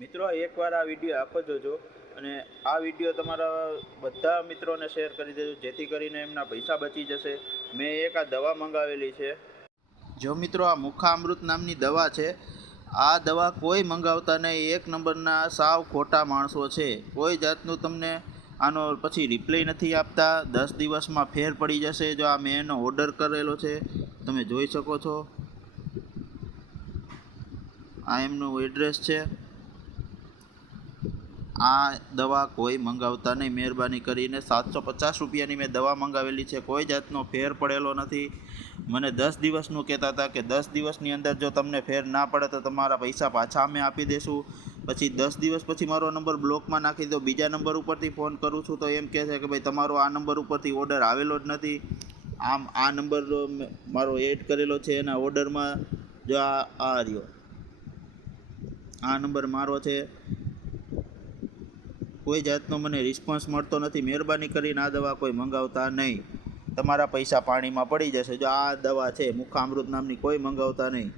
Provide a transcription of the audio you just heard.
મિત્રો એકવાર આ વિડીયો આખો જોજો અને આ વિડીયો તમારા બધા મિત્રોને શેર કરી દેજો, જેથી કરીને એમના પૈસા બચી જશે. મેં એક આ દવા મંગાવેલી છે. જો મિત્રો, આ મુખામૃત નામની દવા છે. આ દવા કોઈ મંગાવતા નહીં, એક નંબરના સાવ ખોટા માણસો છે. કોઈ જાતનું તમને આનો પછી રિપ્લાય નથી આપતા. 10 દિવસમાં ફેર પડી જશે. જો આ મેં એનો ઓર્ડર કરેલો છે, તમે જોઈ શકો છો. આ એમનું એડ્રેસ છે. આ દવા કોઈ મંગાવતા નહીં, મહેરબાની કરીને. 750 રૂપિયાની મેં દવા મંગાવેલી છે, કોઈ જાતનો ફેર પડેલો નથી. મને 10 દિવસનું કહેતા હતા કે 10 દિવસની અંદર જો તમને ફેર ના પડે તો તમારા પૈસા પાછા અમે આપી દઈશું. પછી 10 દિવસ પછી મારો નંબર બ્લોકમાં નાખી દો. બીજા નંબર ઉપરથી ફોન કરું છું તો એમ કહે છે કે ભાઈ તમારો આ નંબર ઉપરથી ઓર્ડર આવેલો જ નથી. આમ આ નંબર મારો એડ કરેલો છે એના ઓર્ડરમાં. જો આ રહ્યો, આ નંબર મારો છે. કોઈ જાતનો મને રિસ્પોન્સ મળતો નથી. મહેરબાની કરીને આ દવા કોઈ મંગાવતા નહીં, તમારા પૈસા પાણીમાં પડી જશે. જો આ દવા છે મુખામૃત નામની, કોઈ મંગાવતા નહીં.